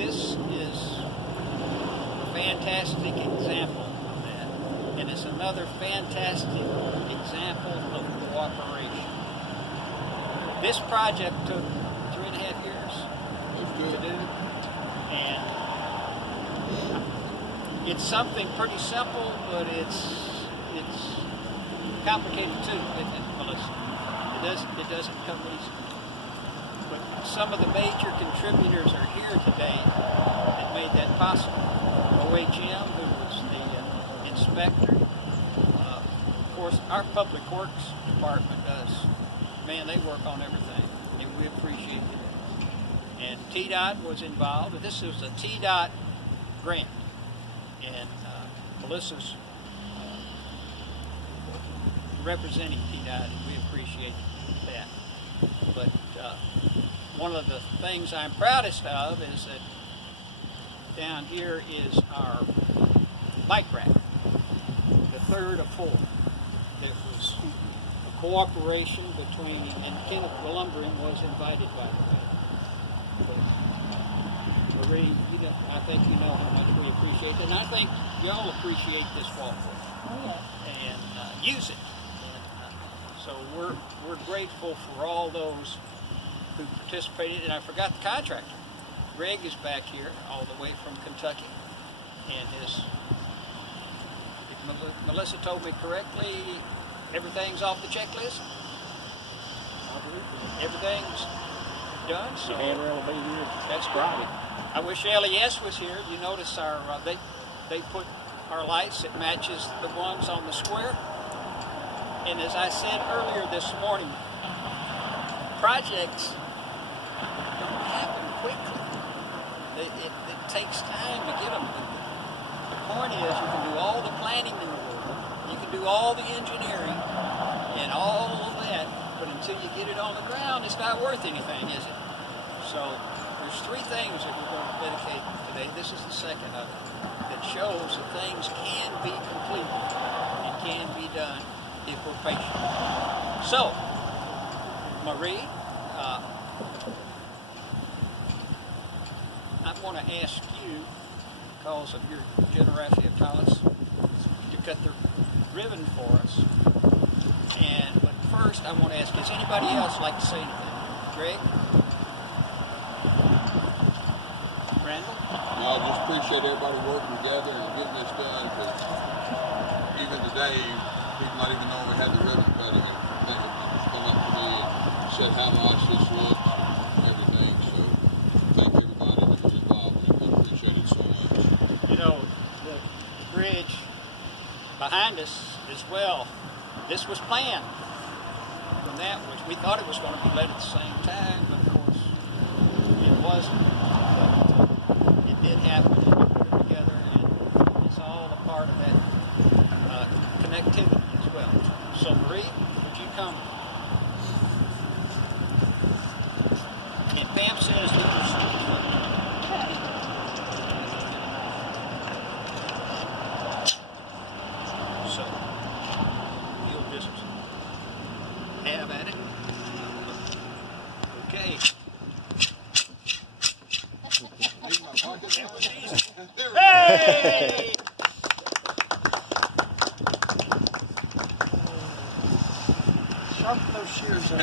this is a fantastic example of that, and it's another fantastic example of cooperation. This project took 3.5 years to do, and it's something pretty simple, but it's complicated too, isn't it, Melissa? It doesn't come easy. But some of the major contributors are here today that made that possible. OHM, who was the inspector. Of course, our Public Works Department does. Man, they work on everything, and we appreciate it. And TDOT was involved, but this was a TDOT grant. And Melissa's representing TDOT, and we appreciate that. But one of the things I'm proudest of is that down here is our bike rack, the third of 4. That was a cooperation between, and Chemical Lumbering was invited, by the way. But Marie, I think you know how much we appreciate it, and I think y'all appreciate this walkway. Oh, yeah. And use it. And so we're grateful for all those who participated, and I forgot the contractor. Greg is back here all the way from Kentucky, and if Melissa told me correctly, everything's off the checklist. Everything's done. So the handrail will be here. That's great. I wish LES was here. You notice our they put our lights that matches the ones on the square. And as I said earlier this morning, projects don't happen quickly. It takes time to get them. The point is, you can do all the planning in the world, you can do all the engineering and all of that, but until you get it on the ground, it's not worth anything, is it? So there's 3 things that we're going to dedicate today. This is the second of it, that shows that things can be completed and can be done if we're patient. So, Marie, I want to ask you, because of your generosity of talents, to cut the ribbon for us. But first, I want to ask, does anybody else like to say anything? Greg? Randall? No, I just appreciate everybody working together and getting this done, because even today, people might even know we had the ribbon cutting, and they would come up to me and said how nice this looks and everything. So thank everybody that was involved. We appreciate it so much. You know, the bridge behind us as well, this was planned. From that, which we thought it was going to be let at the same time, but of course it wasn't. But it did happen, and we put it together, and it's all a part of that connectivity as well. So Marie, would you come? And Pam says that so you'll just have at it. Okay. That was easy. Hey! Sharpen those shears up.